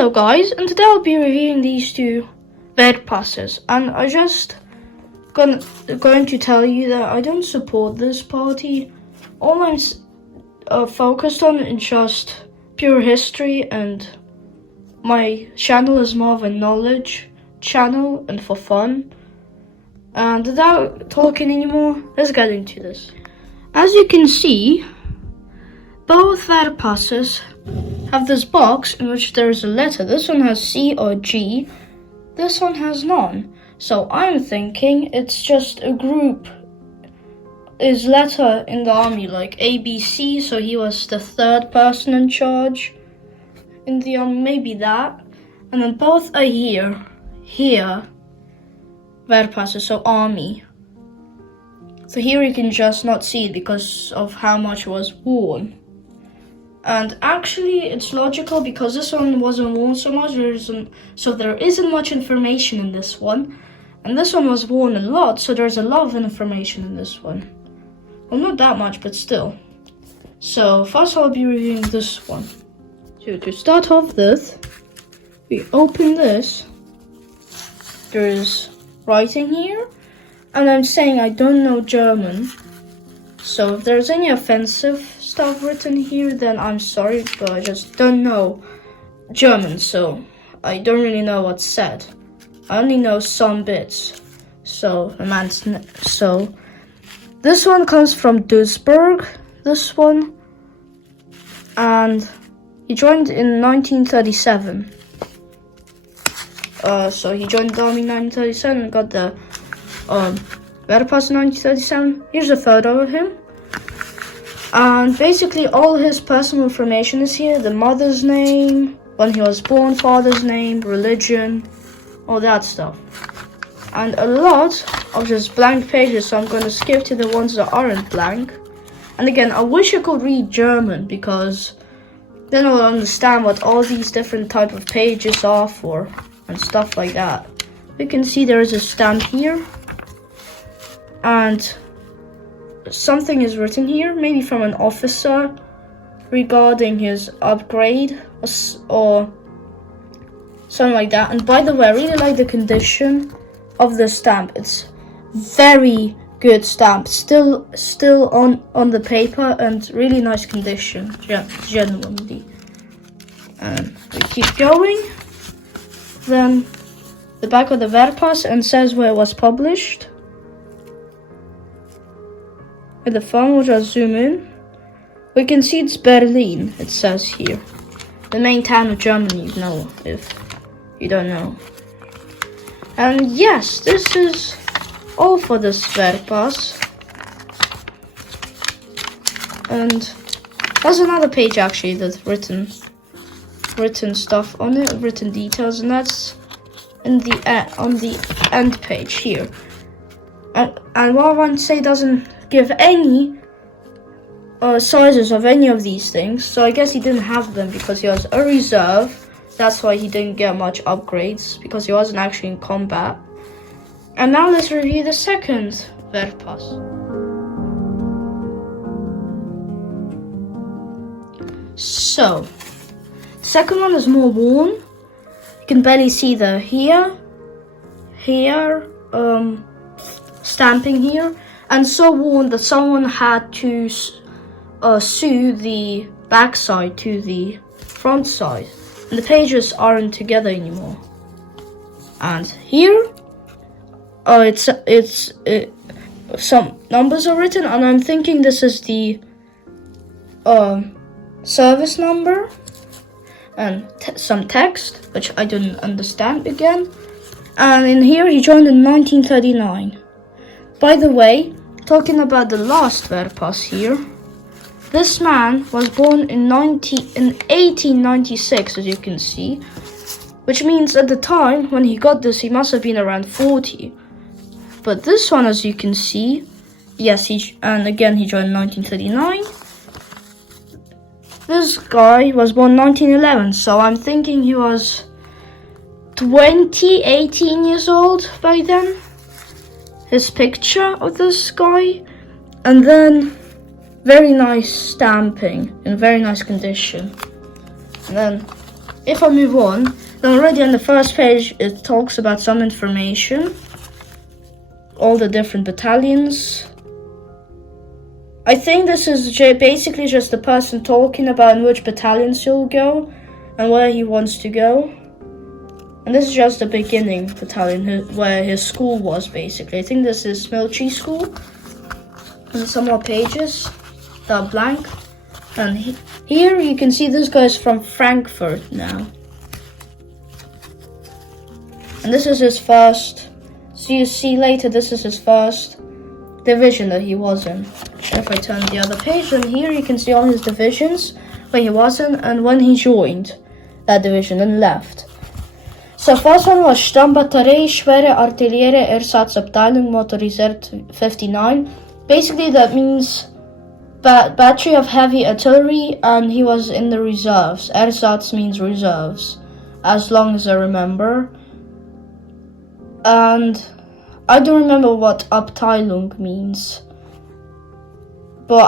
Hello guys, and today I'll be reviewing these two Wehrpasses, and I just going to tell you that I don't support this party. All I'm focused on is just pure history, and my channel is more of a knowledge channel and for fun. And without talking anymore, let's get into this. As you can see, both Wehrpasses have this box in which there is a letter. This one has C or G, this one has none. So I'm thinking it's just a group. His letter in the army, like ABC, so he was the third person in charge in the army, maybe that. And then both are here, Wehrpasses, so army. So here you can just not see it because of how much was worn. And actually it's logical because this one wasn't worn so much, so there isn't much information in this one. And this one was worn a lot, so there's a lot of information in this one. Well, not that much, but still. So first I'll be reviewing this one. So to start off this, we open this. There's writing here, and I'm saying I don't know German. So if there's any offensive stuff written here, then I'm sorry, but I just don't know German, so I don't really know what's said. I only know some bits. So this one comes from Duisburg, this one, and he joined in 1937. So he joined the army in 1937 and got the Wehrpass in 1937. Here's a photo of him. And basically all his personal information is here. The mother's name, when he was born, father's name, religion, all that stuff. And a lot of just blank pages, so I'm going to skip to the ones that aren't blank. And again, I wish I could read German, because then I'll understand what all these different type of pages are for and stuff like that. You can see there is a stamp here, and something is written here, maybe from an officer regarding his upgrade or something like that. And by the way, I really like the condition of the stamp. It's very good stamp, still on the paper, and really nice condition, genuinely. And we keep going. Then the back of the Wehrpass, and says where it was published. With the phone, which I'll zoom in, we can see it's Berlin, it says here. The main town of Germany, you know, if you don't know. And yes, this is all for this Wehrpass. And there's another page actually that's written stuff on it, written details, and that's in the on the end page here. And what I want to say doesn't give any sizes of any of these things, so I guess he didn't have them because he was a reserve. That's why he didn't get much upgrades, because he wasn't actually in combat. And now let's review the second Wehrpass. So the second one is more worn. You can barely see the here stamping here, and so worn that someone had to sew the back side to the front side, and the pages aren't together anymore. And here, some numbers are written, and I'm thinking this is the service number, and some text which I didn't understand again. And in here, he joined in 1939. By the way, talking about the last Wehrpass here, this man was born in 1896, as you can see, which means at the time when he got this, he must have been around 40. But this one, as you can see, yes, and again he joined in 1939. This guy was born 1911, so I'm thinking he was 18 years old by then. His picture of this guy, and then very nice stamping in very nice condition. And then if I move on, then already on the first page it talks about some information, all the different battalions. I think this is basically just the person talking about in which battalions he'll go and where he wants to go. And this is just the beginning battalion where his school was, basically. I think this is military school. And some more pages that are blank. And here you can see this guy is from Frankfurt now. And this is his first, so you see later this is his first division that he was in. If I turn the other page, then here you can see all his divisions, where he was in and when he joined that division and left. So first one was Stammbatterie Schwere Artillerie Ersatzabteilung Motorisiert 59. Basically that means battery of heavy artillery, and he was in the reserves. Ersatz means reserves, as long as I remember. And I don't remember what Abteilung means. But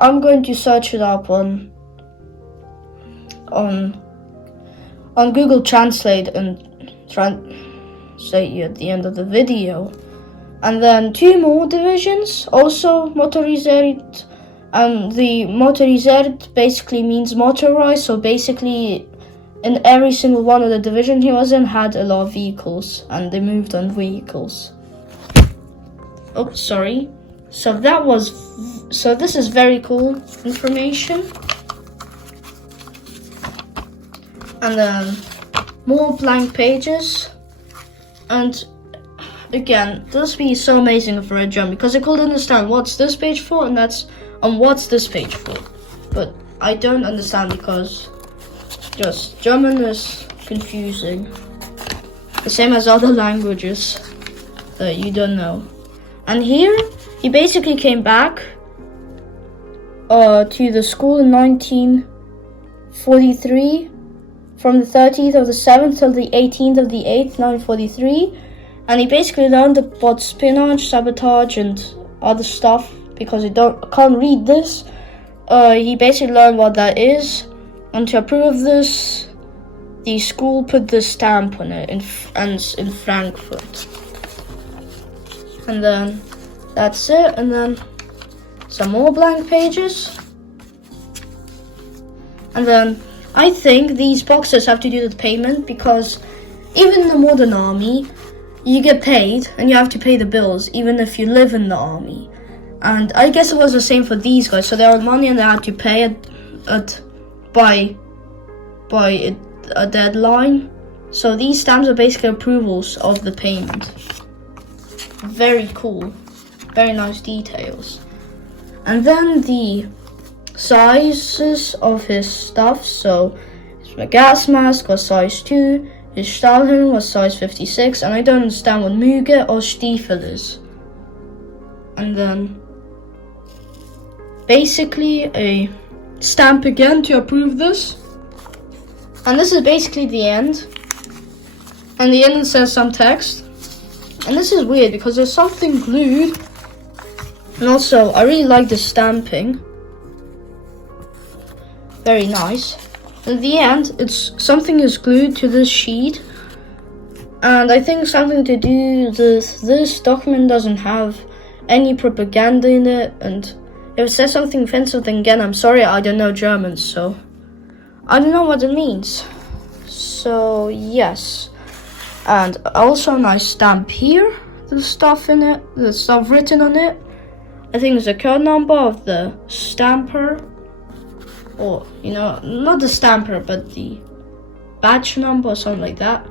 I'm going to search it up on Google Translate and translate you at the end of the video. And then 2 more divisions, also motorisiert. And the motorisiert basically means motorized, so basically in every single one of the division he was in had a lot of vehicles, and they moved on vehicles. Oh, sorry. So this is very cool information. And then more blank pages. And again, this would be so amazing for a German, because I couldn't understand what's this page for and what's this page for. But I don't understand because just German is confusing. The same as other languages that you don't know. And here, he basically came back to the school in 1943, from the 30th of the 7th till the 18th of the 8th, 1943. And he basically learned about spionage, sabotage, and other stuff, because I can't read this. He basically learned what that is, and to approve this, the school put the stamp on it in Frankfurt. And then that's it, and then some more blank pages. And then I think these boxes have to do with payment, because even in the modern army, you get paid and you have to pay the bills even if you live in the army. And I guess it was the same for these guys. So they had money and they had to pay it by a deadline. So these stamps are basically approvals of the payment. Very cool. Very nice details. And then the sizes of his stuff. So his gas mask was size 2. His Stahlhelm was size 56. And I don't understand what Muge or Stiefel is. And then basically a stamp again to approve this. And this is basically the end. And the end it says some text. And this is weird because there's something glued. And also, I really like the stamping. Very nice. At the end, something is glued to this sheet. And I think something to do with this document doesn't have any propaganda in it. And if it says something offensive, then again, I'm sorry, I don't know German, so I don't know what it means. So, yes. And also a nice stamp here. The stuff in it, the stuff written on it. I think it's the code number of the stamper. Or, not the stamper, but the badge number or something like that.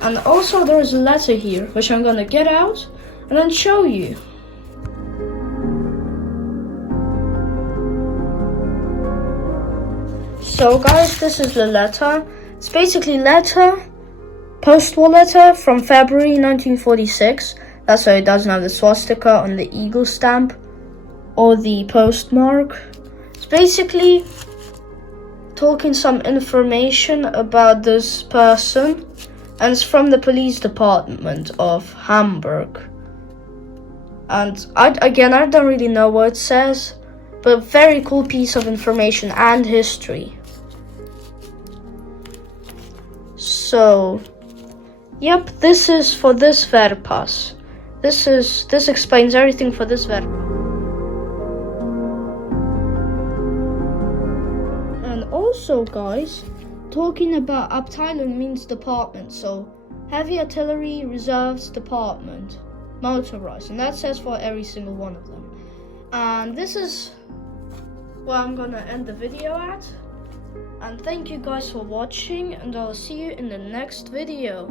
And also there is a letter here, which I'm gonna get out and then show you. So guys, this is the letter. It's basically post-war letter from February 1946. That's why it doesn't have the swastika on the eagle stamp or the postmark. It's basically talking some information about this person, and it's from the police department of Hamburg. And I don't really know what it says, but very cool piece of information and history. So, yep, this is for this Wehrpass. This explains everything for this Wehrpass. And also, guys, talking about Abteilung means department. So, heavy artillery reserves department, motorized, and that says for every single one of them. And this is where I'm gonna end the video at. And thank you guys for watching, and I'll see you in the next video.